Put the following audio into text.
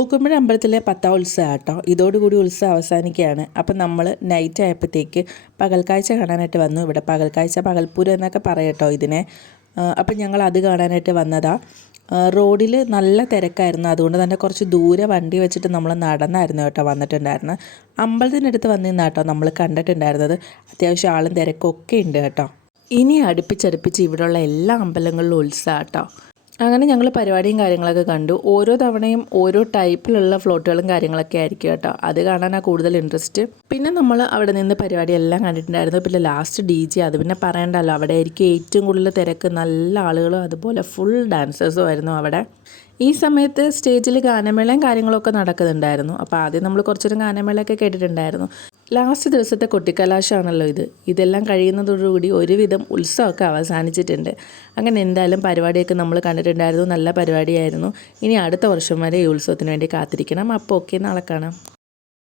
പൂക്കുമ്പഴ അമ്പലത്തിലെ 10ാം ഉത്സവം കേട്ടോ. ഇതോടുകൂടി ഉത്സവം അവസാനിക്കുകയാണ്. അപ്പം നമ്മൾ നൈറ്റ് ആയപ്പോഴത്തേക്ക് പകൽക്കാഴ്ച കാണാനായിട്ട് വന്നു. ഇവിടെ പകൽക്കാഴ്ച പകൽപ്പൂരം എന്നൊക്കെ പറയട്ടോ ഇതിനെ. അപ്പം ഞങ്ങൾ അത് കാണാനായിട്ട് വന്നതാണ്. റോഡിൽ നല്ല തിരക്കായിരുന്നു. അതുകൊണ്ട് തന്നെ കുറച്ച് ദൂരെ വണ്ടി വെച്ചിട്ട് നമ്മൾ നടന്നായിരുന്നു കേട്ടോ വന്നിട്ടുണ്ടായിരുന്നു. അമ്പലത്തിനടുത്ത് വന്നിരുന്നാട്ടോ നമ്മൾ കണ്ടിട്ടുണ്ടായിരുന്നത്. അത്യാവശ്യം ആളും തിരക്കൊക്കെ ഉണ്ട് കേട്ടോ. ഇനി അടുപ്പിച്ചടുപ്പിച്ച് ഇവിടെയുള്ള എല്ലാ അമ്പലങ്ങളിലും ഉത്സവം കേട്ടോ. അങ്ങനെ ഞങ്ങൾ പരിപാടിയും കാര്യങ്ങളൊക്കെ കണ്ടു. ഓരോ തവണയും ഓരോ ടൈപ്പിലുള്ള ഫ്ലോട്ടുകളും കാര്യങ്ങളൊക്കെ ആയിരിക്കും കേട്ടോ. അത് കാണാനാണ് കൂടുതൽ ഇൻട്രസ്റ്റ്. പിന്നെ നമ്മൾ അവിടെ നിന്ന് പരിപാടി എല്ലാം കണ്ടിട്ടുണ്ടായിരുന്നു. പിന്നെ ലാസ്റ്റ് DJ, അത് പിന്നെ പറയണ്ടല്ലോ, അവിടെ ആയിരിക്കും ഏറ്റവും കൂടുതൽ തിരക്ക്. നല്ല ആളുകളും അതുപോലെ ഫുൾ ഡാൻസേഴ്സും ആയിരുന്നു അവിടെ. ഈ സമയത്ത് സ്റ്റേജിൽ ഗാനമേളയും കാര്യങ്ങളൊക്കെ നടക്കുന്നുണ്ടായിരുന്നു. അപ്പോൾ ആദ്യം നമ്മൾ കുറച്ചൊരു ഗാനമേളയൊക്കെ കേട്ടിട്ടുണ്ടായിരുന്നു. ലാസ്റ്റ് ദിവസത്തെ കൊട്ടിക്കലാശമാണല്ലോ ഇത്. ഇതെല്ലാം കഴിയുന്നതോടുകൂടി ഒരുവിധം ഉത്സവമൊക്കെ അവസാനിച്ചിട്ടുണ്ട്. അങ്ങനെ എന്തായാലും പരിപാടിയൊക്കെ നമ്മൾ കണ്ടിട്ടുണ്ടായിരുന്നു. നല്ല പരിപാടിയായിരുന്നു. ഇനി അടുത്ത വർഷം വരെ ഈ ഉത്സവത്തിന് വേണ്ടി കാത്തിരിക്കണം. അപ്പോൾ ഓക്കെ, നാളെ കാണാം.